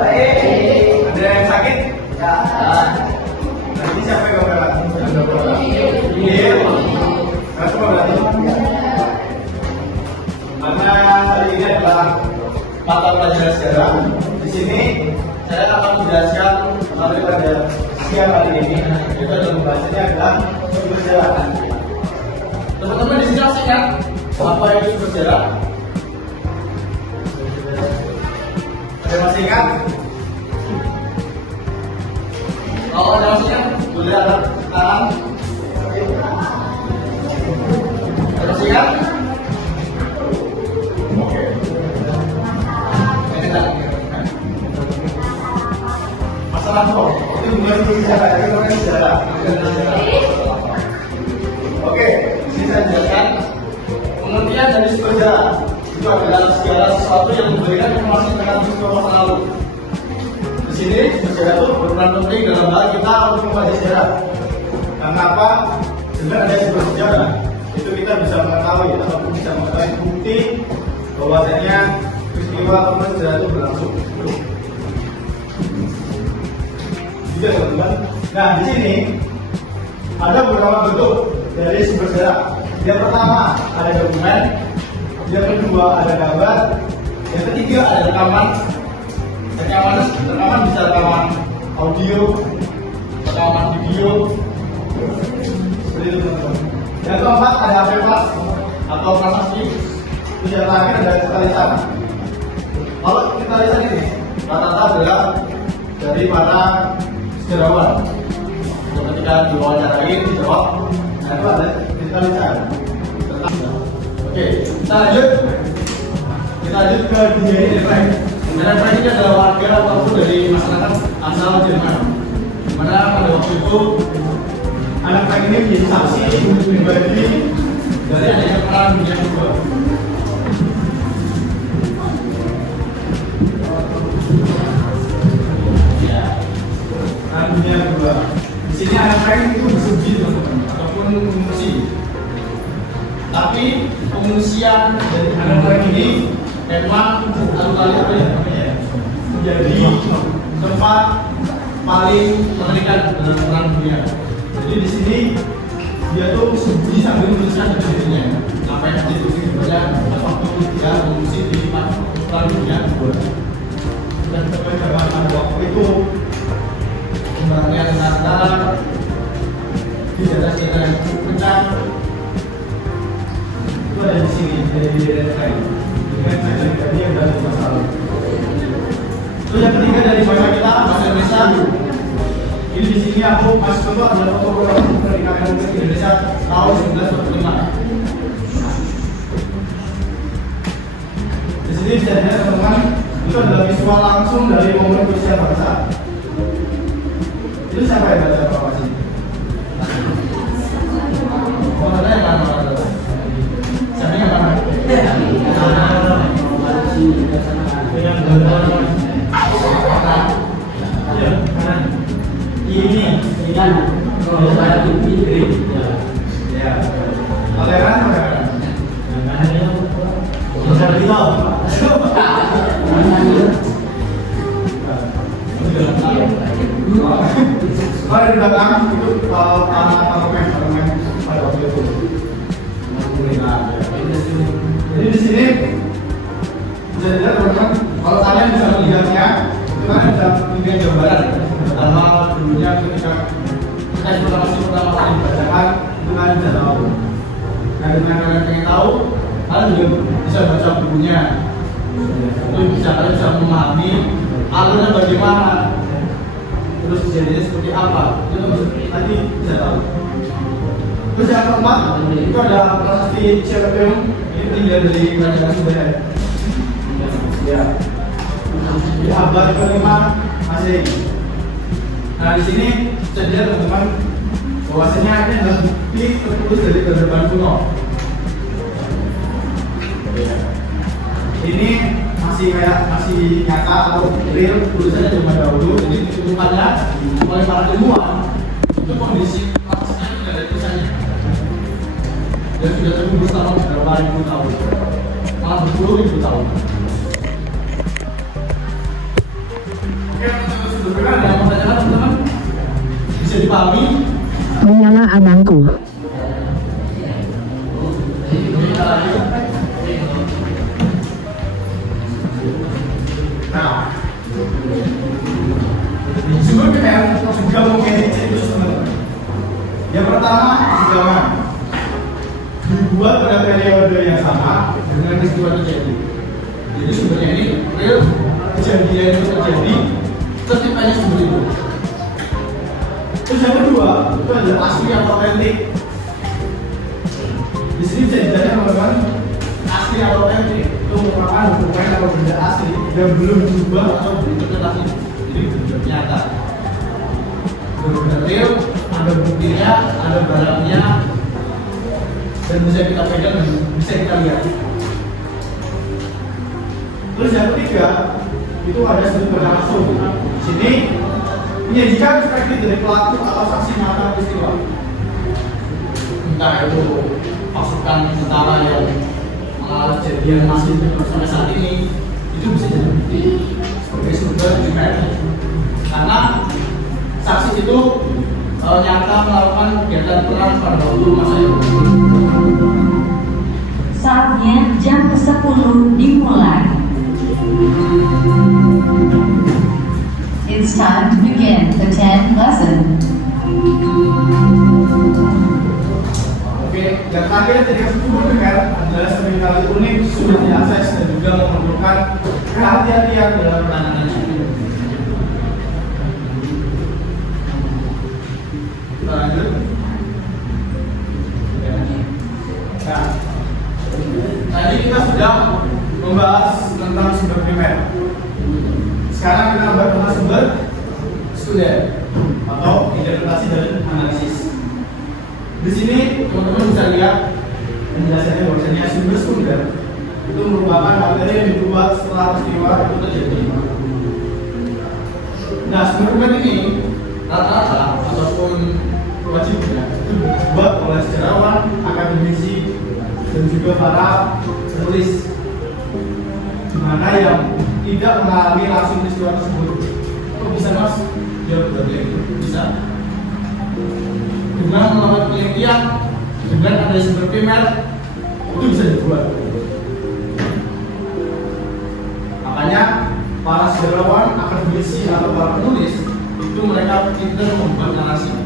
Baik. Ada yang sakit? Ya. Nanti siapa yang gambaran? Iya. Kamu berarti? Karena hari ini adalah mata pelajaran sejarah. Di sini saya akan menjelaskan materi pada siang hari ini. Itu adalah pembahasannya adalah sejarah. Teman-teman di sini asik kan? Apa itu sejarah? Ada masih ingat? Kalau ada masih ingat, boleh ada tangan. Ada masih ingat? Oke. Ini tak. Masalah kok? Itu bukan sejarah, itu bukan sejarah. Oke, sini saya jelaskan. Pengertian dari sejarah itu adalah segala sesuatu yang memberikan informasi tentang peristiwa masa lalu. Di sini sejarah itu berperan penting dalam hal kita untuk mempelajari sejarah. Karena apa? Dengan ada sebuah sejarah itu kita bisa mengetahui ataupun bisa mengetahui bukti bahwasanya peristiwa ataupun sejarah itu berlangsung. Juga teman-teman. Nah di sini ada beberapa bentuk dari sumber sejarah. Yang pertama ada dokumen, yang kedua ada gambar, yang ketiga ada rekaman. Rekaman bisa rekaman audio, rekaman video, seperti itu teman-teman. Yang keempat ada HP flash atau prasasti. Yang terakhir ada cerita lisan. Kalau cerita lisan ini rata-rata adalah dari para sejarawan. Ketika diwawancarai dijawab, nah itu ada cerita lisan. Oke, kita lanjut ke dunia ini Frank. Dunia Frank ini adalah warga ataupun dari masyarakat asal Jerman. Dimana pada waktu itu anak Frank ini menjadi saksi pribadi dari adanya perang dunia kedua. Ya, perang dunia kedua. Di sini anak Frank itu bersedih teman-teman ataupun mengungsi. Tapi pengungsian dari anak-anak ini memang satu kali apa ya namanya menjadi tempat paling mengerikan dalam perang dunia. Jadi di sini dia tuh sembunyi sambil menuliskan dirinya apa yang terjadi pada waktu dia mengungsi di perang dunia kedua. Dan pada waktu itu kembangnya ternyata di daerah sekitar yang cukup kencang. Ada di sini dari daerah lain dengan cerita yang dari masa lalu. Terus yang ketiga dari bahasa kita bahasa Indonesia. Ini di sini aku masuk ke adalah fotografi pernikahan Indonesia tahun 1945. Di sini bisa dilihat teman-teman itu adalah visual langsung dari momen Indonesia bangsa. Itu siapa yang baca proklamasi? Mana yang mana? Ini kan kalau saya ini ya. Oleh mana? Bisa tahu. Kalau di belakang itu parlemen pada waktu itu. Jadi di sini bisa dilihat teman-teman, kalau kalian bisa melihatnya, itu kan bisa melihat gambaran pertama dulunya ketika proklamasi pertama kali dibacakan, itu kalian bisa tahu. Nah dengan kalian pengen tahu, kalian juga bisa baca bukunya. Itu kalian bisa memahami alurnya bagaimana, terus kejadiannya seperti apa. Itu tadi bisa tahu. Terus yang keempat itu ada prasasti Cirebon. Ini tinggal dari kerajaan Sunda. Ya. Di abad ke-5 Masehi. Nah di sini bisa dilihat teman-teman bahwasanya ini adalah bukti tertulis dari peradaban kuno. Ini masih nyata atau real tulisannya zaman dahulu. Jadi ditemukannya oleh para ilmuwan itu kondisi prasasti tidak ada tulisannya. Dan sudah terkubur selama beberapa ribu tahun, malah berpuluh ribu tahun. Sumber primer ada yang mau tanyakan teman-teman? Bisa dipahami? Menyala abangku. Nah, sumber primer juga mungkin itu teman-teman. Yang pertama, jangan dibuat pada periode yang sama dengan peristiwa terjadi. Jadi sumbernya ini real, kejadian itu terjadi, terus ditanya sumber itu. Terus yang kedua, itu adalah asli atau otentik. Di sini bisa ditanya teman-teman, asli atau otentik itu merupakan dokumen atau benda asli yang belum diubah atau diinterpretasi. Jadi benar nyata, benar real, ada buktinya, ada barangnya, dan bisa kita pegang dan bisa kita lihat. Terus yang ketiga, itu ada sumber langsung. Di sini menyajikan perspektif dari pelaku atau saksi mata peristiwa. Entah itu pasukan tentara yang mengalami kejadian masih sampai saat ini, itu bisa jadi bukti sebagai sumber primer. Karena saksi itu nyata melakukan kegiatan perang pada waktu masa itu. Saatnya jam 10 dimulai. It's time to begin the 10th lesson. Oke, yang terakhir dari sumber primer adalah seringkali unik, sulit diakses dan juga memerlukan kehati-hatian dalam penanganannya. Kita lanjut. Nah, tadi kita sudah membahas tentang sumber primer. Sekarang kita membahas tentang sumber sekunder atau interpretasi dan analisis. Di sini teman-teman bisa lihat penjelasannya bahwasanya sumber sekunder itu merupakan materi yang dibuat setelah peristiwa itu terjadi. Nah, sumber primer ini rata-rata ataupun wajibnya itu dibuat oleh sejarawan, akademisi, dan juga para penulis, di mana yang tidak mengalami langsung peristiwa tersebut. Kok bisa mas? Jawab betul, bisa. Dengan melakukan penelitian, dengan ada sumber primer, itu bisa dibuat. Makanya para sejarawan, akademisi atau para penulis itu mereka pintar membuat narasi.